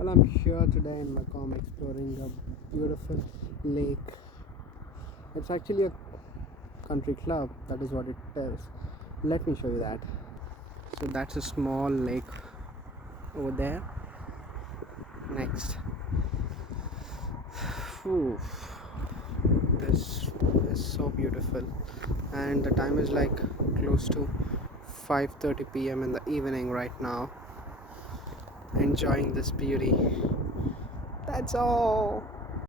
Well, I'm here today in Macomb exploring a beautiful lake. It's actually a country club, that is what it is. Let me show you that. So, that's a small lake over there. Next, Ooh, this is so beautiful, and the time is like close to 5:30 p.m. in the evening right now. Enjoying this beauty. That's all.